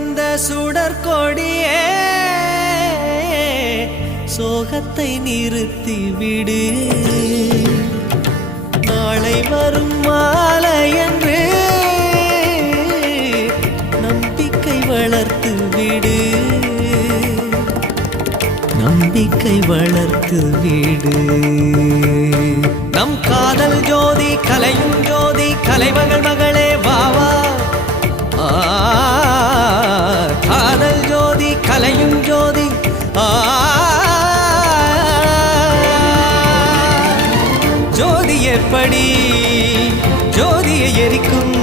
வந்த சுடற்கொடியே சோகத்தை நிறுத்தி விடு. நாளை வரும் மாலை என்று நம்பிக்கை வளர்த்து விடு. நம்பிக்கை வளர்த்து விடு. நம் காதல் ஜோதி கலையும் ஜோதி கலைமகள் மகளே வாவா. காதல் ஜோதி கலையும் ஜோதி ஜோதி எப்படி ஜோதியை எரிக்கும்